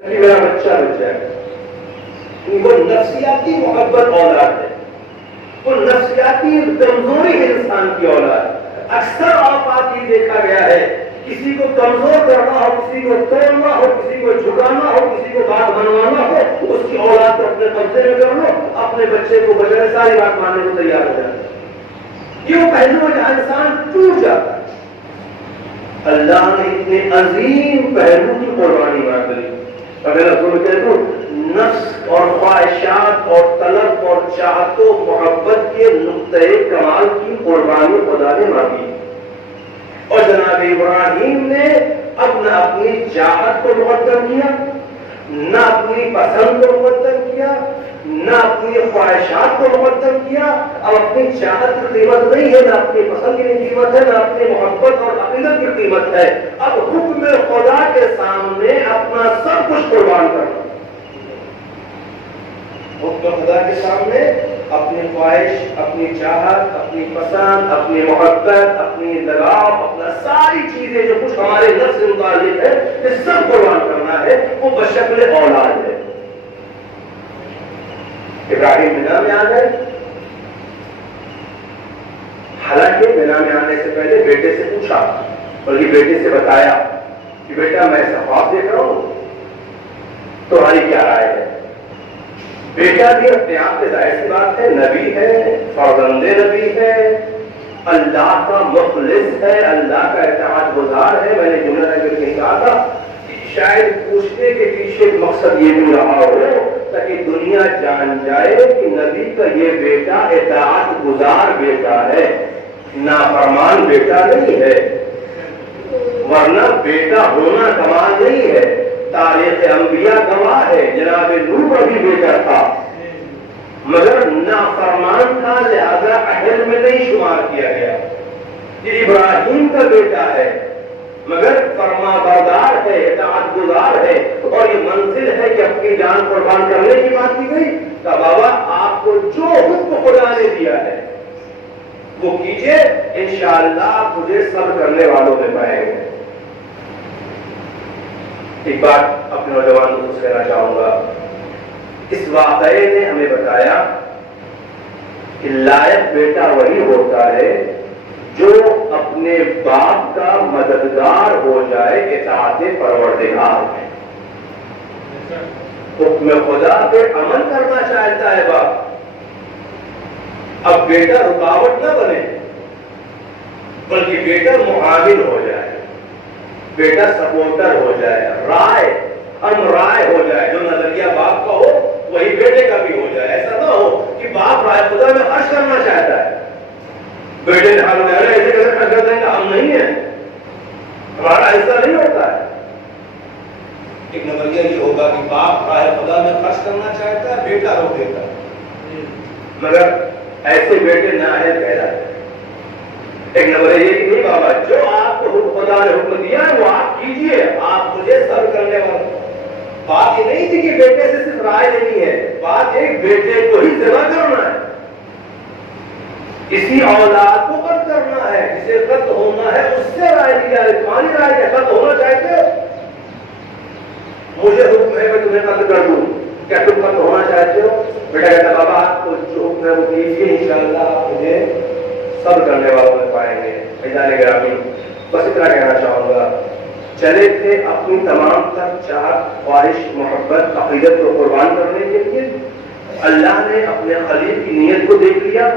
کہ میرا بچہ بچہ ہے، وہ نفسیاتی محبت اولاد ہے، وہ نفسیاتی کمزوری انسان کی اولاد ہے۔ اکثر اوقات یہ دیکھا گیا ہے کسی کو کمزور کرنا ہو، کسی کو توڑنا ہو، کسی کو جھکانا ہو، کسی کو بات بنوانا ہو، اس کی اولاد کو اپنے قبضے میں کر لو، اپنے بچے کو بجائے ساری بات ماننے کو تیار ہو جاتا ہے۔ یہ پہلو جہاں انسان ٹوٹ جاتا ہے۔ اللہ نے اتنے عظیم پہلو کی قربانی مانگ لی۔ اگر رسول کہہ دوں نفس اور خواہشات اور طلب اور چاہت و محبت کے نقطۂ کمال کی قربانی خدا نے مانگی، اور جناب ابراہیم نے نہ اپنی چاہت کو مقدم کیا، نہ اپنی پسند کو مقدم کیا، نہ اپنی خواہشات کو مقدم کیا۔ اب اپنی چاہت کی قیمت نہیں ہے، نہ اپنی پسند کی قیمت ہے، نہ اپنی محبت اور عقیدت کی قیمت ہے۔ اب حکم خدا کے سامنے اپنا سب کچھ قربان کرنا، حکم خدا کے سامنے اپنی خواہش، اپنی چاہت، اپنی پسند، اپنی محبت، اپنی لگاؤ، اپنا ساری چیزیں جو کچھ ہمارے نفس سے متعلق ہے یہ سب قربان کرنا ہے۔ وہ بشکل اولاد ہے۔ ابراہیم مینا میں آ گئے، حالانکہ مینا میں آنے سے پہلے بیٹے سے پوچھا، بلکہ بیٹے سے بتایا کہ بیٹا میں ایسا خواب دیکھ رہا ہوں، تمہاری کیا رائے ہے؟ بیٹا بھی اپنے آپ سے ظاہر سی بات ہے، نبی ہے، فرزند نبی ہے، اللہ کا مخلص ہے، اللہ کا اطاعت گزار ہے۔ میں نے جملہ نہیں کہا تھا کہ شاید پوچھنے کے پیچھے مقصد یہ بھی رہا ہو تاکہ دنیا جان جائے کہ نبی کا یہ بیٹا اطاعت گزار بیٹا ہے، نافرمان بیٹا نہیں ہے، ورنہ بیٹا ہونا کمال نہیں ہے۔ تاریخ انبیاء گواہ ہے، جناب نوح کا بھی بیٹا تھا مگر نافرمان تھا، لہذا اہل میں نہیں شمار کیا گیا۔ یہ ابراہیم کا بیٹا ہے مگر فرما بردار ہے، اطاعت گزار ہے، اور یہ منزل ہے کہ اپنی جان قربان کرنے کی بات کی گئی۔ کہ بابا آپ کو جو حکم خدا نے دیا ہے وہ کیجئے، انشاءاللہ مجھے صبر کرنے والوں میں پائیں گے۔ ایک بات اپنے نوجوانوں کو کہنا چاہوں گا، اس واقعے نے ہمیں بتایا کہ لائق بیٹا وہی ہوتا ہے جو اپنے باپ کا مددگار ہو جائے اطاعت پروردگار میں۔ حکم خدا پہ عمل کرنا چاہتا ہے باپ، اب بیٹا رکاوٹ نہ بنے بلکہ بیٹا معاون ہو جائے، بیٹا سپورٹر ہو جائے، رائے ہم رائے ہو جائے، جو نظریہ باپ کا ہو وہی بیٹے کا بھی ہو جائے۔ ایسا نہ ہو کہ باپ رائے خدا میں خرچ کرنا چاہتا ہے، بیٹے نے حال میں ایسے کیسے خرچ کر دیں گے، ہم نہیں ہیں، ہمارا ایسا نہیں ہوتا ہے۔ ایک نظریہ یہ ہوگا کہ باپ رائے خدا میں خرچ کرنا چاہتا ہے، بیٹا روک دیتا ہے، مگر ایسے بیٹے نااہل پیدا ہے۔ ایک نظریہ یہ کہ نہیں بابا جو آپ کو خدا نے حکم دیا ہے وہ آپ کیجئے، آپ مجھے صبر کرنے والے۔ بات یہ نہیں تھی کہ بیٹے سے صرف رائے دینی ہے، بات ایک بیٹے کو ہی ذبح کرنا ہے، اسی اولاد کو قتل کرنا ہے، جسے قتل ہونا ہے اس سے رائے دی جائے۔ تمہاری رائے کیا قتل ہونا چاہتے ہو؟ مجھے حکم ہے میں تمہیں قتل کر دوں، کیا تم قتل ہونا چاہتے ہو؟ بیٹا کہتا بابا آپ کو جو حکم ہے وہ کیجیے، انشاءاللہ آپ مجھے صبر کرنے والوں میں پائیں گے۔ میدان گرامی بس اتنا کہنا چاہوں گا، چلے تھے اپنی تمام تر چاہت، خواہش، محبت، عقیدت کو قربان کرنے کے لیے۔ اللہ نے اپنے خلیل کی نیت کو دیکھ لیا،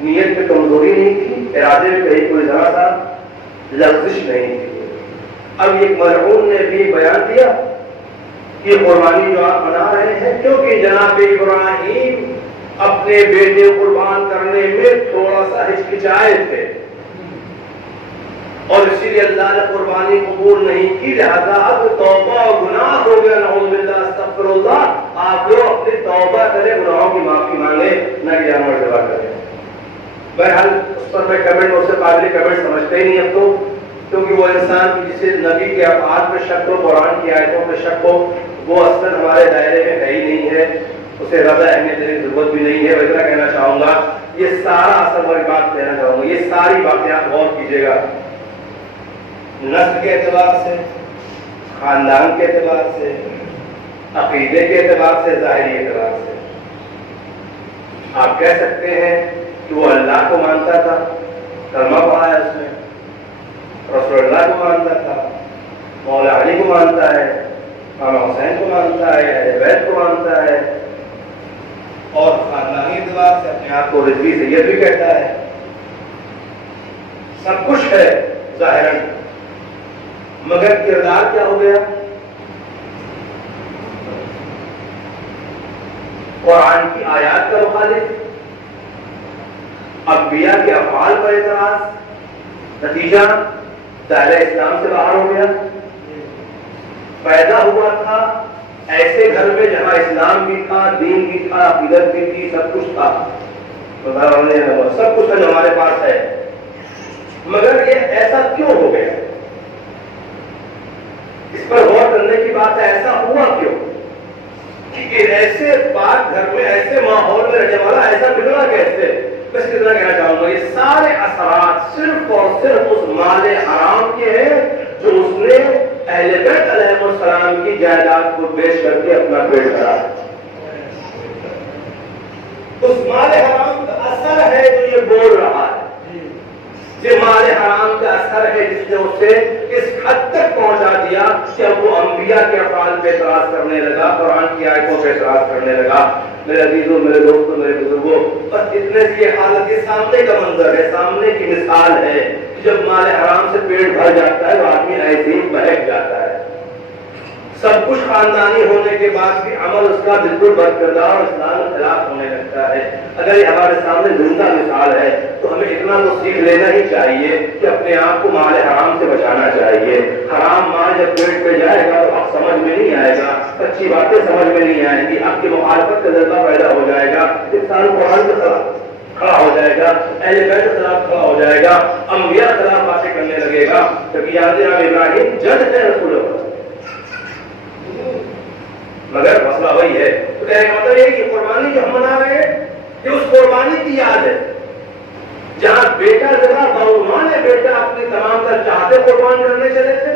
نیت میں کمزوری نہیں تھی، ارادے میں کہیں کوئی ذرا سا لغزش نہیں تھی۔ اب ایک مرحوم نے بھی بیان دیا کہ قربانی جو آپ بنا رہے ہیں، کیونکہ جناب ابراہیم اپنے بیٹے قربان کرنے میں تھوڑا سا ہچکچائے تھے اور اسی لیے اللہ نے قربانی قبول نہیں کی، لہذا اب توبہ اور گناہ ہو گیا، نعوذ باللہ استغفر اللہ۔ آپ لوگ اپنی توبہ کریں، گناہوں کی معافی مانگیں، نہ کہ جانور ذبح کریں۔ بہرحال اس پر میں کمنٹ اس سے قابل کمنٹ سمجھتا ہی نہیں اب تو، کیونکہ وہ انسان کی جسے نبی کے افعال پہ شک ہو، قرآن کی آیتوں پہ شک ہو، وہ اصلاً ہمارے دائرے میں ہے ہی نہیں ہے، اسے زیادہ اہمیت دینے کی ضرورت بھی نہیں ہے۔ میں اتنا کہنا چاہوں گا، یہ سارا اصل والی بات کہنا چاہوں گا، یہ ساری باتیں آپ غور کیجیے گا، نسل کے اعتبار سے، خاندان کے اعتبار سے، عقیدے کے اعتبار سے، ظاہری اعتبار سے آپ کہہ سکتے ہیں کہ وہ اللہ کو مانتا تھا، کلمہ پڑھا ہے اس نے، رسول اللہ کو مانتا تھا، مولا علی کو مانتا ہے، امام حسین کو مانتا ہے، اہل بیت کو مانتا ہے، اور خاندانی اعتبار سے اپنے آپ کو رضوی سید بھی کہتا ہے، سب کچھ ہے ظاہراً، مگر کردار کیا ہو گیا؟ قرآن کی آیات کا مخالف، انبیاء کے افعال پر اعتراض، نتیجہ دائرہ اسلام سے باہر ہو گیا۔ پیدا ہوا تھا ایسے گھر میں جہاں اسلام بھی تھا، دین بھی تھا، عقیدت بھی تھی، سب کچھ تھا، سب کچھ جو ہمارے پاس ہے، مگر یہ ایسا کیوں ہو گیا؟ اس پر غور کرنے کی بات ہے، ایسا ہوا کیوں کہ ایسے پاک گھر میں، ایسے ماحول میں رہنے والا ایسا بگڑا کیسے؟ بس اتنا کہنا چاہوں گا، یہ سارے اثرات صرف اور صرف اس مال حرام کے ہیں جو اس نے اہل بیت علیہ السلام کی جائیداد کو بیچ کر کے اپنا پیٹ بھرا۔ اس مال حرام کا اثر ہے جو یہ بول رہا ہے، یہ مال حرام کا اثر ہے جس نے اسے اس حد تک پہنچا دیا کہ اب وہ انبیاء کے افعال پہ اعتراض کرنے لگا، قرآن کی آیتوں پہ اعتراض کرنے لگا۔ میرے عزیزوں، میرے دوستوں، میرے بزرگوں، بس اتنے سے یہ حالت، یہ سامنے کا منظر ہے، سامنے کی مثال ہے کہ جب مال حرام سے پیٹ بھر جاتا ہے تو آدمی ایسے ہی بہک جاتا ہے۔ سب کچھ خاندانی ہونے کے بعد بھی عمل اس کا بالکل بدکردار اور اسلام کے خلاف ہونے لگتا ہے۔ اگر یہ ہمارے سامنے زندہ مثال ہے تو ہمیں اتنا تو سیکھ لینا ہی چاہیے کہ اپنے آپ کو مال حرام سے بچانا چاہیے۔ حرام مال جب پیٹ پہ جائے گا تو اب سمجھ میں نہیں آئے گا، اچھی باتیں سمجھ میں نہیں آئیں گی، آپ کی مخالفت کا جذبہ پیدا ہو جائے گا، انسان قرآن کے خلاف کھڑا ہو جائے گا، اہل بیت کے خلاف کھڑا ہو جائے گا، انبیاء کے خلاف باتیں کرنے لگے گا، کیونکہ یاد ابراہیم جد ہے رسول اللہ، مگر مسئلہ وہی ہے۔ تو کہنے کا مطلب یہ کہ قربانی جو ہم منا رہے ہیں یہ اس قربانی کی یاد ہے جہاں بیٹا ذرا بہمان بیٹا اپنی تمام تر چاہتے قربان کرنے چلے تھے،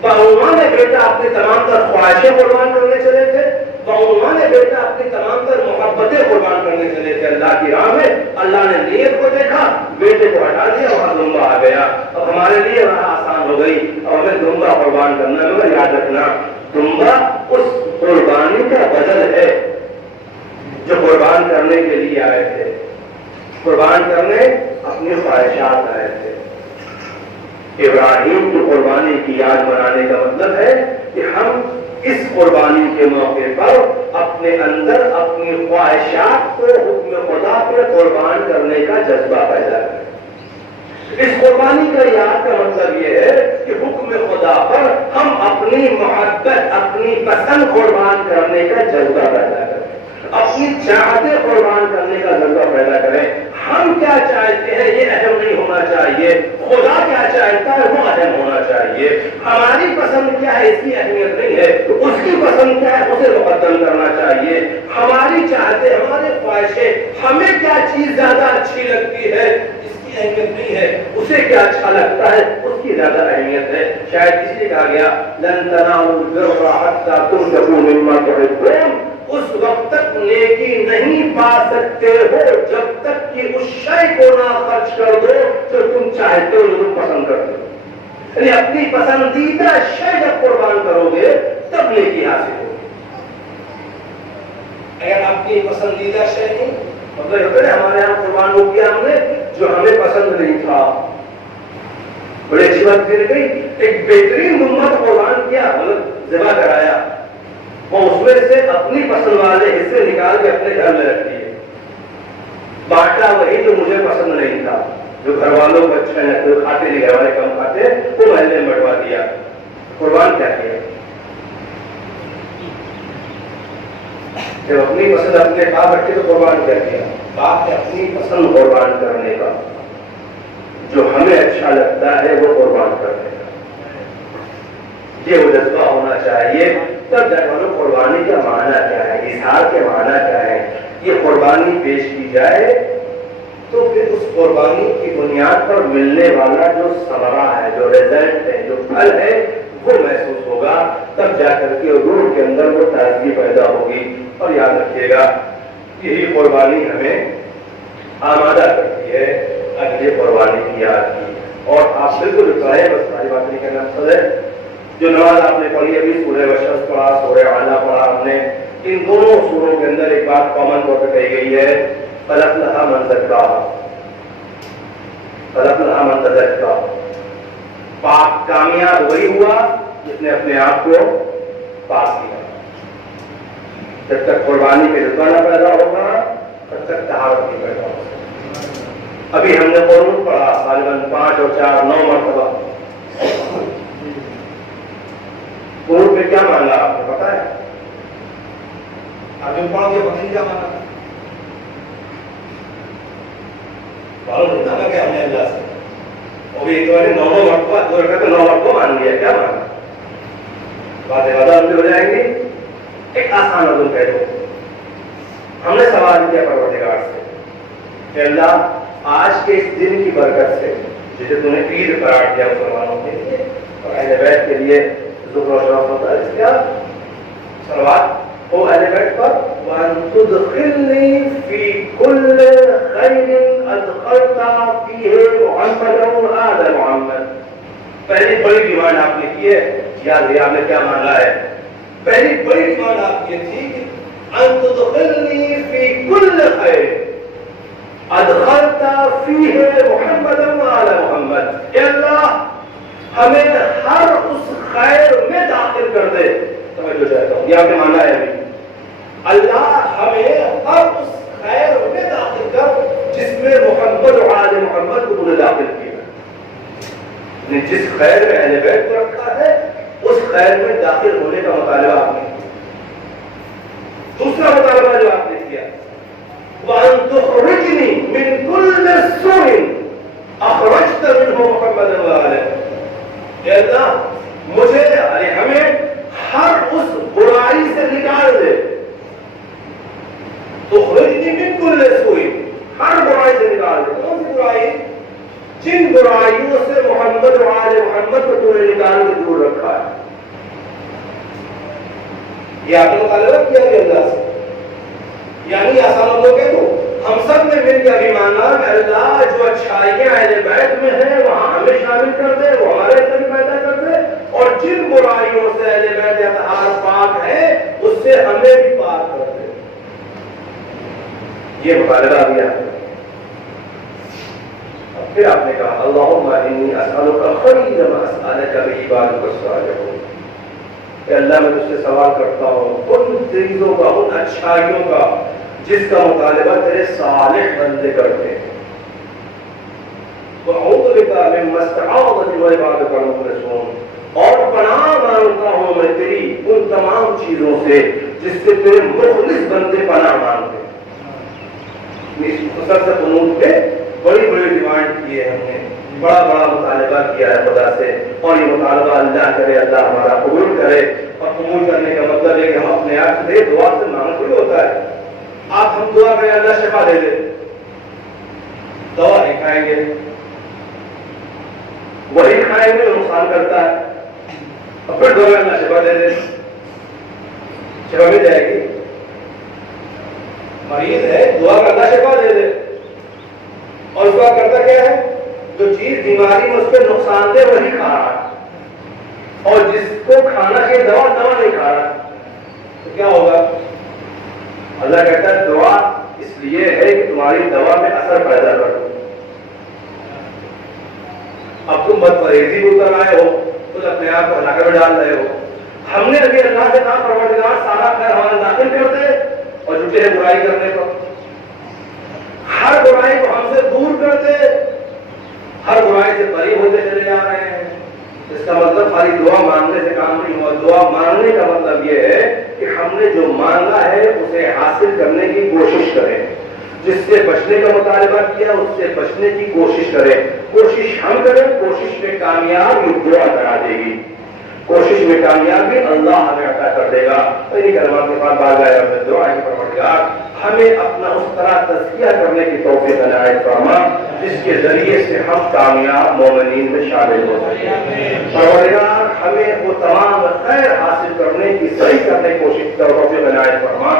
بہمان بیٹا اپنی تمام تر خواہشیں قربان کرنے چلے تھے، بہمان بیٹا اپنی تمام تر محبتیں قربان کرنے چلے تھے اللہ کی راہ میں۔ اللہ نے نیت کو دیکھا، بیٹے کو ہٹا دیا، وہاں دمبا آ گیا۔ اب ہمارے لیے وہاں آسان ہو گئی، اور ہمیں دمبا قربان کرنا، مگر یاد رکھنا دمبا اس قربانی کا بدل ہے جو قربان کرنے کے لیے آئے تھے، قربان کرنے اپنی خواہشات آئے تھے۔ ابراہیم کی قربانی کی یاد منانے کا مطلب ہے کہ ہم اس قربانی کے موقع پر اپنے اندر اپنی خواہشات کو حکم خدا پہ قربان کرنے کا جذبہ پیدا کریں۔ اس قربانی کا یاد کا مطلب یہ ہے کہ حکم خدا پر ہم اپنی محبت، اپنی پسند قربان کرنے کا جذبہ پیدا کریں، اپنی چاہتے قربان کرنے کا جذبہ پیدا کریں۔ ہم کیا چاہتے ہیں یہ اہم نہیں ہونا چاہیے، خدا کیا چاہتا ہے وہ اہم ہونا چاہیے۔ ہماری پسند کیا ہے اس کی اہمیت نہیں ہے، تو اس کی پسند کیا ہے اسے مقدم کرنا چاہیے۔ ہماری چاہتے، ہمارے خواہشیں، ہمیں کیا چیز زیادہ اچھی لگتی ہے اہمیت نہیں ہے، اسے کیا اچھا لگتا ہے اس کی زیادہ اہمیت ہے۔ شاید اس لیے کہا گیا لن تنالوا البر حتى تنفقوا مما تحبون، اس وقت تک نیکی نہیں پا سکتے ہو جب تک کہ اس شے کو نہ خرچ کر دو جو تم چاہتے ہو، جو تم پسند کرتے ہو۔ یعنی اپنی پسندیدہ شے جب قربان کرو گے تب نیکی حاصل ہوگی۔ اگر آپ کی پسندیدہ شے نہیں، مطلب ہمارے یہاں قربان ہو کیا ہم نے جو ہمیں پسند نہیں تھا، بڑی اچھی بات پھر گئی، ایک بہترین امت قربان کیا، مطلب ذبح کرایا، وہ اس میں سے اپنی پسند والے حصے نکال کے اپنے گھر میں رکھ دیے، بانٹا وہی جو مجھے پسند نہیں تھا، جو گھر والوں کو اچھا نہیں کھاتے نہیں، گھر والے کم کھاتے، وہ محلے میں بٹوا دیا۔ قربان کیا کیا؟ جب اپنی پسند اپنے باپ رکھے تو قربان کیا کیا؟ باپ نے اپنی پسند قربان کرنے کا، جو ہمیں اچھا لگتا ہے وہ قربان کرنے کا، یہ وہ جذبہ ہونا چاہیے۔ تب جانوروں قربانی کا معنی کیا ہے، اظہار کے معنی کیا ہے، یہ قربانی پیش کی جائے تو پھر اس قربانی کی بنیاد پر ملنے والا جو ثمرہ ہے، جو رزلٹ ہے، جو پھل ہے، وہ محسوس ہو ہوگا تب جا کر کے روح کے اندر وہ تازگی پیدا ہوگی. اور یاد رکھیے گا یہی قربانی ہمیں آمادہ کرتی ہے اگلے قربانی کی یاد کی. اور آپ بالکل اترائے بس ساری بات نہیں کرنا مقصد ہے. جو نماز آپ نے پڑھی ابھی سورہ وشمس پڑھا سورہ اعلیٰ پڑھا ہم نے, ان دونوں سوروں کے اندر ایک بات کامن طور پہ کہی گئی ہے, قد افلح من زکاہا, قد افلح من تزکا. پاک کامیاب وہی ہوا جس نے اپنے آپ کو پاک کیا. جب تک قربانی پہ جذبہ نہ پیدا ہوگا تب تک طہارت نہیں پیدا ہوگا. ابھی ہم نے قرآن پڑھا غالباً 5 اور 4 9 مرتبہ. قرآن میں کیا مانگا آپ کو پتا ہے؟ آپ نے پڑھ کے پتہ کیا مانگا؟ معلوم نہیں مانگا کہ ہم نے اللہ سے اور ایک بار 9 مرتبہ 2 رکعت 9 مرتبہ مان لیا. کیا مانگا؟ باتیں بدل ہو جائیں گی. ایک آسان عزم کہہ دو. ہم نے سوال کیا پروردگار سے کہ اللہ آج کے اس دن کی برکت سے جسے تم نے عید قرار دیا مسلمانوں کے لیے اور اہل بیت کے لیے ذکر و شرف ہوتا ہے, کیا صلوات ہو اہل بیت پر, وَأَن تُدْخِلْنِي فِي كُلِّ خَيْرٍ أَدْخَلْتَ فِيهِ مُحَمَّدًا آلَ مُحَمَّد. پہلی بڑی ڈیمانڈ آپ نے کی ہے, یاد ہے آپ نے کیا مانگا ہے؟ پہلی بڑی ڈیمانڈ آپ کی تھی کہ ان تدخلنی فی کل خیر ادخلت فیہ محمد وآل محمد. کہ اللہ ہمیں ہر اس خیر میں داخل کر دے. توجہ چاہتا ہوں یہ آپ نے مانگا ہے ابھی. اللہ ہمیں ہر اس خیر میں داخل کر جس میں محمد وآل محمد کو تم نے داخل کیا. جس خیر میں اہل بیت کو رکھا ہے اس خیر میں داخل ہونے کا مطالبہ آپ نے. دوسرا مطالبہ جو آپ نے کیا وَأَن تُخْرِجْنِي مِن كُلِّ سُوءٍ أَخْرَجْتَ مِنْهُ مُحَمَّدًا وَآلَهُ. کہ اللہ مجھے ہمیں ہر اس برائی سے نکال دے. تُخْرِجْنِي مِن كُلِّ سُوءٍ, ہر برائی سے نکال دے. کون سی برائی؟ جن برائیوں سے محمد و آل محمد کو تم نے نکال کے دور رکھا ہے. یہ آپ نے مطالبہ کیا گیا اللہ سے. یعنی آسان لوگ ہیں تو ہم سب نے مل کے ابھی مانگا کہ اللہ جو اچھائیاں اہل بیت میں ہیں وہاں ہمیں شامل کر دے, وہ ہمارے اندر پیدا کر دے, اور جن برائیوں سے اہل بیت یا طہارت پاک ہے اس سے ہمیں بھی پاک کر دے. یہ مطالبہ بھی آپ نے. پھر آپ نے کہا اللہم انی اسألک خیر ما اسألک بہ عبادک الصالحون. کہ اللہ میں تجھ سے سوال کرتا ہوں ان چیزوں کا, ان اچھائیوں کا جس کا مطالبہ تیرے صالح بندے کرتے ہیں. وَأَعُوذُ بِكَ مِمَّا اسْتَعَاذَنِي وَعِبَادُكَ الْمُخْلَصُونَ. اور پناہ مانگتا ہوں میں تیری ان تمام چیزوں سے جس سے تیرے مخلص بندے پناہ مانگتے ہیں. اس مختصر سے قنوت پہ بڑی بڑی ڈیمانڈ کی ہے ہم نے, بڑا بڑا مطالبہ کیا ہے خدا سے, اور یہ مطالبہ اللہ کرے, اللہ ہمارا قبول کرے. اور قبول کرنے کا مطلب ہے کہ ہم اپنے آپ سے دعا سے مانگ کوئی ہوتا ہے. آپ ہم دعا کریں اللہ شفا دے دے, دوا نہیں کھائیں گے, وہی کھائیں گے نقصان کرتا ہے. اور پھر دعا اللہ شفا دے دے, شفا مل جائے گی. مریض ہے دعا کا اللہ شفا دے دے, اور دعا کرتا کیا ہے؟ جو چیز بیماری میں اس پہ نقصان دے وہی کھا رہا ہے, اور جس کو کھانا چاہیے دوا نہیں کھا رہا. تو کیا ہوگا؟ اللہ کہتا ہے دعا اس لیے ہے کہ تمہاری دوا میں اثر پیدا کر دو. اب تم بد پرہیزی کو کر آئے ہو, خود اپنے آپ کو ہلاکت میں ڈال رہے ہو. ہم نے ابھی اللہ سے کہا پروردگار سارا خیر ہمارے داخل کر دے, اور جھوٹے ہیں برائی کرنے پر, ہر برائی کو ہم سے دور کر دے, ہر برائی سے بری ہوتے چلے جا رہے ہیں. اس کا مطلب خالی دعا مانگنے سے کام نہیں ہوا. دعا مانگنے کا مطلب یہ ہے کہ ہم نے جو مانگا ہے اسے حاصل کرنے کی کوشش کریں. جس سے بچنے کا مطالبہ کیا اس سے بچنے کی کوشش کریں. کوشش ہم کریں, کوشش میں کامیاب یہ دعا کرا دے گی. کوشش میں کامیابی اللہ ہمیں عطا کر دے گا۔ پہلی کلمات کے بعد بعد آیا میں دعا ہے پروردگار ہمیں اپنا اس طرح تزکیہ کرنے کی توفیق عنایت فرما جس کے ذریعے سے ہم کامیاب مومنین میں شامل ہو سکیں۔ پروردگار ہمیں وہ تمام خیر حاصل کرنے کی صحیح کرنے کی کوشش توفیق عنایت فرما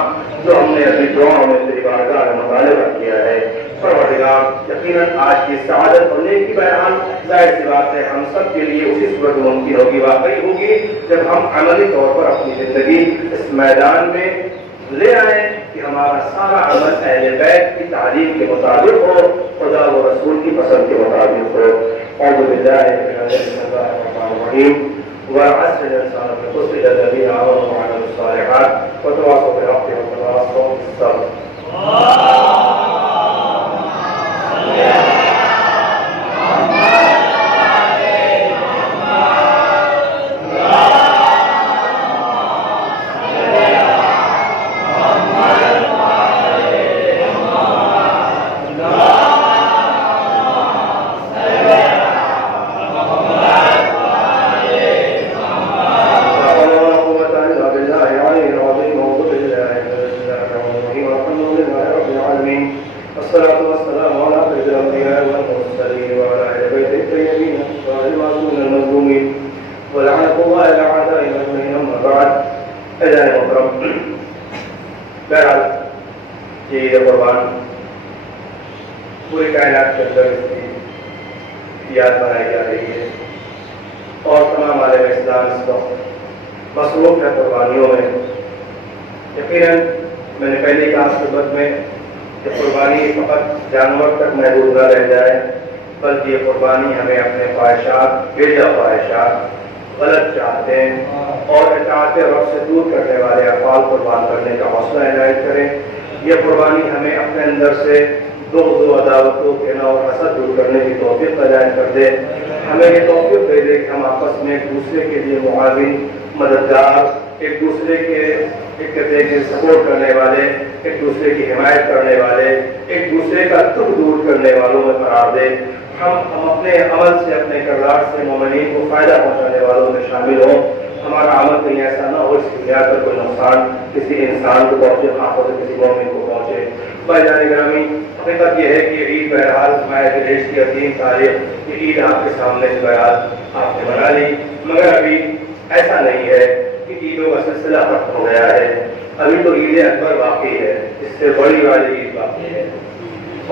جو ہم نے اپنی دعاؤں میں تیری بارگاہ میں مطالبہ کیا ہے۔ پروردگار یقیناً آج کی سعادت اور نیکی بیان ظاہر سی بات ہے ہم سب کے لیے اسی صورت ممکن ہوگی، واقعی ہوگی جب ہم عملی طور پر اپنی زندگی اس میدان میں لے آئیں کہ ہمارا سارا عمل اہل بیت کی تعلیم کے مطابق ہو، خدا و رسول کی پسند کے مطابق ہو۔ اعوذ باللہ من الشیطان الرجیم والعصر الانسان لفی خسر الا الذین آمنوا وعملوا الصالحات وتواصوا بالحق وتواصوا بالصبر۔ بہرحال یہ قربان پوری کائنات کے اندر اس کی یاد بنائی جا رہی ہے اور تمام عالم اسلام اس وقت مصروف ہے قربانیوں میں۔ یقیناً میں نے پہلے کہا صحبت میں کہ قربانی فقط جانور تک محدود نہ رہ جائے بلکہ یہ قربانی ہمیں اپنے خواہشات بیجا خواہشات غلط چاہتے ہیں اور اطاعت رب سے دور کرنے والے افعال قربان کرنے کا حوصلہ عنایت کریں۔ یہ قربانی ہمیں اپنے اندر سے دو عداوتوں کینہ اور حسد دور کرنے کی توفیق عنایت کر دے۔ ہمیں یہ توفیق دے دے کہ ہم آپس میں ایک دوسرے کے لیے معاون، مددگار، ایک دوسرے کے سپورٹ کرنے والے، ایک دوسرے کی حمایت کرنے والے، ایک دوسرے کا دکھ دور کرنے والوں میں قرار دے۔ ہم اپنے عمل سے اپنے کردار سے مومنین کو فائدہ پہنچانے والوں میں شامل ہوں۔ ہمارا عمل کہیں ایسا نہ ہو اس کی بنیاد پر کوئی نقصان کسی انسان کو پہنچے، خاص طور سے کسی مومن کو پہنچے۔ بھائی جان گرامی، حقیقت یہ ہے کہ عید بہرحال ہمارے دیش کی عظیم تاریخ یہ عید آپ کے سامنے سے بہرحال آپ نے بنا لی، مگر ابھی ایسا نہیں ہے کہ عیدوں کا سلسلہ ختم ہو گیا ہے۔ ابھی تو عید اکبر باقی ہے، اس سے بڑی والی عید باقی ہے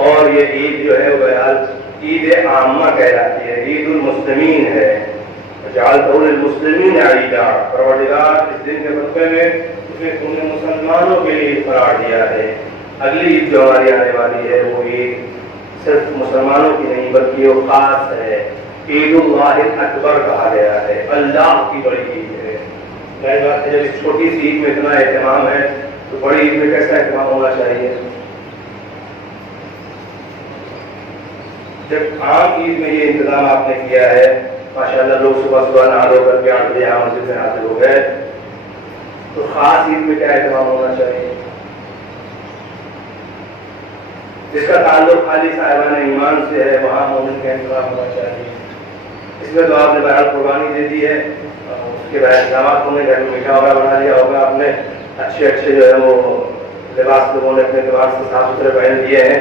اور یہ عید جو ہے وہ بہرحال عید عامہ کہلاتی ہے، عید المسلمین ہے۔ جعلتہ للمسلمین عیدا، پروردگار اس دن کے خطبے میں اسے تم نے مسلمانوں کے لیے قرار دیا ہے۔ اگلی عید جو ہماری آنے والی ہے وہ عید صرف مسلمانوں کی نہیں بلکہ وہ خاص ہے، عید اللہ اکبر کہا گیا ہے، اللہ کی بڑی عید ہے۔ ظاہر بات ہے جب اس چھوٹی سی عید میں اتنا اہتمام ہے تو بڑی عید میں کیسا اہتمام ہونا چاہیے۔ جب عام عید میں یہ انتظام آپ نے کیا ہے، ماشاءاللہ لوگ صبح نہا دھو کر کے 8 بجے یہاں مسجد میں حاضر ہو گئے، تو خاص عید میں کیا اہتمام ہونا چاہیے؟ جس کا تعلق خالی صاحبان ایمان سے ہے وہاں مومن کا انتظام ہونا چاہیے۔ اس میں تو آپ نے بہرحال قربانی دے دی ہے، اس کے بعد انتظامات ہوں گے، گھر میں میٹھا وغیرہ بنا لیا ہوگا آپ نے، اچھے جو ہے وہ لباس لوگوں نے اپنے لباس سے صاف ستھرے پہن دیے ہیں،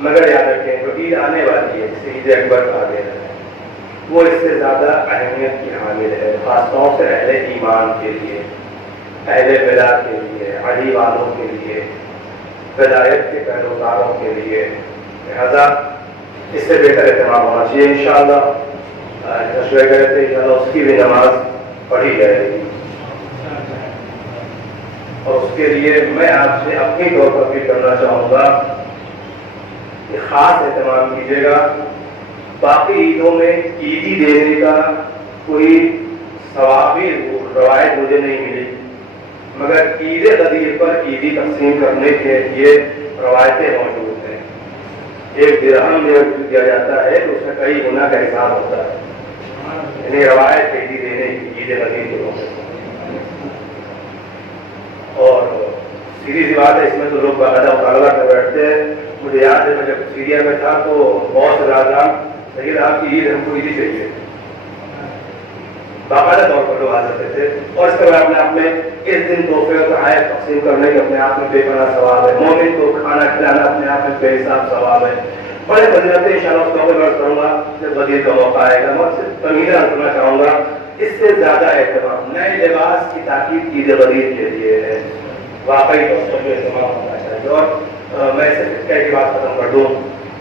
مگر یاد رکھیں جو عید آنے والی ہے جسے عید اکبر کہا گیا ہے وہ اس سے زیادہ اہمیت کی حامل ہے، خاص طور سے اہل ایمان کے لیے، اہل بلا کے لیے، علی والوں کے لیے، ہدایت کے پیروکاروں کے لیے۔ لہذا اس سے بہتر اہتمام ہونا چاہیے۔ انشاءاللہ مشورہ کرے تھے انشاءاللہ اس کی بھی نماز پڑھی جائے گی اور اس کے لیے میں آپ سے اپنی طور پر بھی کرنا چاہوں گا کہ خاص اہتمام کیجیے گا۔ باقی عیدوں میں عیدی دینے کا کوئی ثوابی روایت مجھے نہیں ملی، مگر عید غدیر پر عیدی تقسیم کرنے کے لیے روایتیں موجود ہیں۔ 1 درہم دیا جاتا ہے تو اس میں کئی گنا کا حساب ہوتا ہے، یعنی روایت عیدی دینے کی عید غدیر کے موقع اور سیدھی سی بات ہے اس میں تو لوگ باقاعدہ مطالبہ کر بیٹھتے ہیں۔ مجھے یاد ہے میں جب سیریا میں تھا تو بہت سے راجان سید آپ کی عید ہم کو عیدی چاہیے، باقاعدہ طور پر لوگ حاضر تھے اور اس کے بعد اپنے آپ میں اس دن تحفے اور تحائف تقسیم کرنے کے اپنے آپ میں بے پناہ ثواب ہے. مومن کو کھانا کھلانا اپنے آپ میں بے حساب ثواب ہے. بڑے فضیلتیں انشاءاللہ اس موقع پر کروں گا جب غدیر کا موقع آئے گا. میں صرف تمہیدہ کرنا چاہوں گا اس سے زیادہ اہتمام نئے لباس کی تاکید عید غدیر کے لیے ہے. واقعی اس پر جو اہتمام ہونا چاہیے. اور میں صرف کہہ کے بات ختم کر دوں,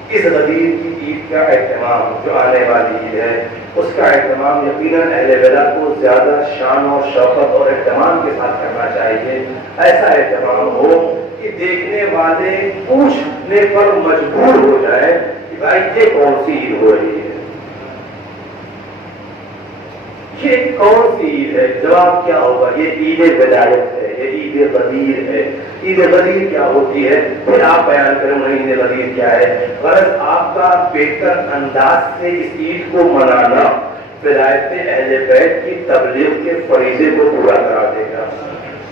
اس غدیر کی عید کا اہتمام جو آنے والی عید ہے اس کا اہتمام یقیناً اہل بیت کو زیادہ شان اور شوقت اور اہتمام کے ساتھ کرنا چاہیے. ایسا اہتمام ہو کہ دیکھنے والے پوچھنے پر مجبور ہو جائے کہ بھائی یہ کون سی عید ہو رہی ہے, یہ کون سی عید ہے؟ جواب کیا ہوگا؟ یہ عید ولایت ہے, یہ عید غدیر ہے. عید غدیر کیا ہوتی ہے پھر آپ بیان کریں انہیں عید غدیر کیا ہے. غرض آپ کا بہتر انداز سے اس عید کو منانا ولایت اہل بیت کی تبلیغ کے فریضے کو پورا کرا دے گا.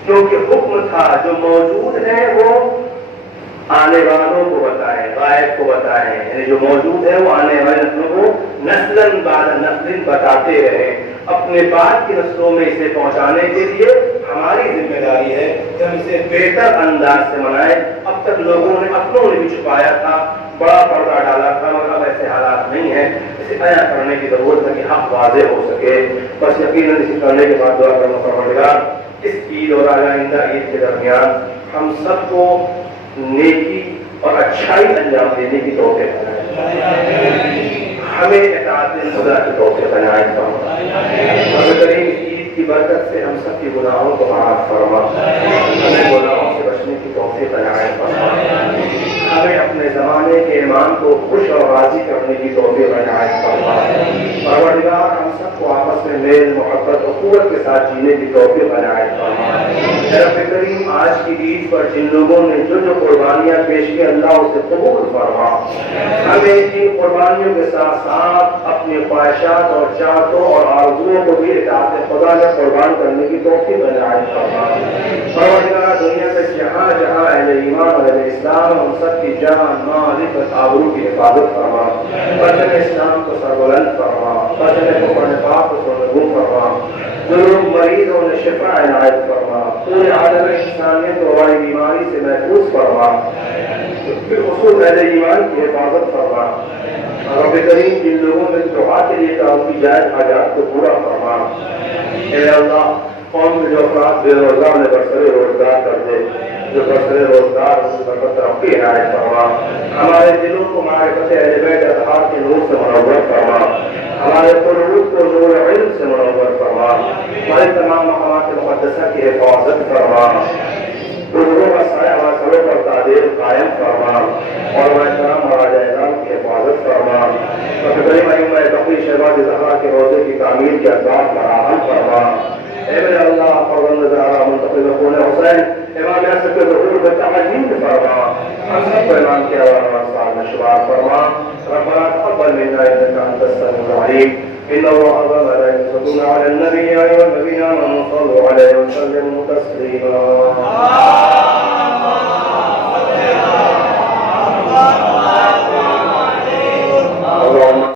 کیونکہ حکم تھا جو موجود ہے وہ آنے والوں کو بتائیں, غائب کو بتائیں, یعنی جو موجود ہے وہ آنے والے نسلوں کو نسلاً بعد نسل بتاتے رہیں. اپنے بعد کی نسلوں میں اسے پہنچانے کے لیے ہماری ذمہ داری ہے کہ ہم اسے بہتر انداز سے منائیں. اب تک لوگوں نے اپنوں نے بھی چھپایا تھا, بڑا پردہ ڈالا تھا, مگر اب ایسے حالات نہیں ہیں. اسے بیان کرنے کی ضرورت ہے کہ حق واضح ہو سکے. بس یقیناً اسے کرنے کے بعد دعا کرنا پروردگار اس عید اور آئندہ عید کے درمیان ہم سب کو نیکی اور اچھائی انجام دینے کی توفیق بنائے, ہمیں اطاعت خدا کی توفیق بنائے. رب کریم عید کی برکت سے ہم سب کے گناہوں کو معاف فرما, ہمیں گناہوں سے بچنے کی توفیق بنائے فرما, ہمیں اپنے زمانے کے امام کو خوش اور راضی کرنے کی توفیق بنائے فرما. پروردگار ہم سب کو آپس میں میل محبت اور قوت کے ساتھ جینے کی توفیق بنائے فرما. رب کریم آج کی عید پر جن لوگوں نے جو جو قربانیاں پیش کی اللہ اسے قبول فرما. ہمیں ان قربانیوں کے ساتھ ساتھ اپنی خواہشات اور چاہتوں اور آرزوؤں کو بھی اطاعت خدا میں قربان کرنے کی توفیق بنائے فرما. پروردگار دنیا میں جہاں جہاں اہل ایمان اور اہل اسلام ان سب کی جان مال عزت آبرو کی حفاظت فرما. وطن اسلام کو سربلند فرما, وطن کو پاک کو سرنگوں فرما. جو لوگ مریض اور انہیں شفا عنایت فرما. پورے عالم انسانیت کو ہماری بیماری سے محفوظ فرما. بالخصوص اہل ایمان کی حفاظت فرما. رب کریم جن لوگوں میں دعا کے لیے ان کی جائز حاجات کو پورا فرما. اے اللہ قوم میں جو افراد بے روزگار نے برسر روزگار کر دے, جو برسر روزگار اس پر ترقی عنایت فرما. ہمارے دلوں کو معرفت اہل بیت اطہار کے نور سے منور فرما. ہمارے قلوب کو نور علم سے منور فرما. ہمارے تمام مقامات مقدسہ کی حفاظت فرما. بزرگوں کا سایہ ہمارے سروں پر تعدیل قائم فرما. اور ہمارے تمام مراجع اعظام کی حفاظت فرما. کریم ائمہ بقی شہباز زہرا کے روضے کی تعمیر کے اسباب فراہم فرما. اے میرے اللہ فرزند زہرا منتقل خون حسین امام حسن کے ظہور میں تعظیم فرما. ہم سب کو امام کے اوار میں شمار فرما. ربنا تقبل منا انك انت السميع العليم. ان الله وملائكته يصلون على النبي يا ايها الذين امنوا صلوا عليه وسلموا تسليما.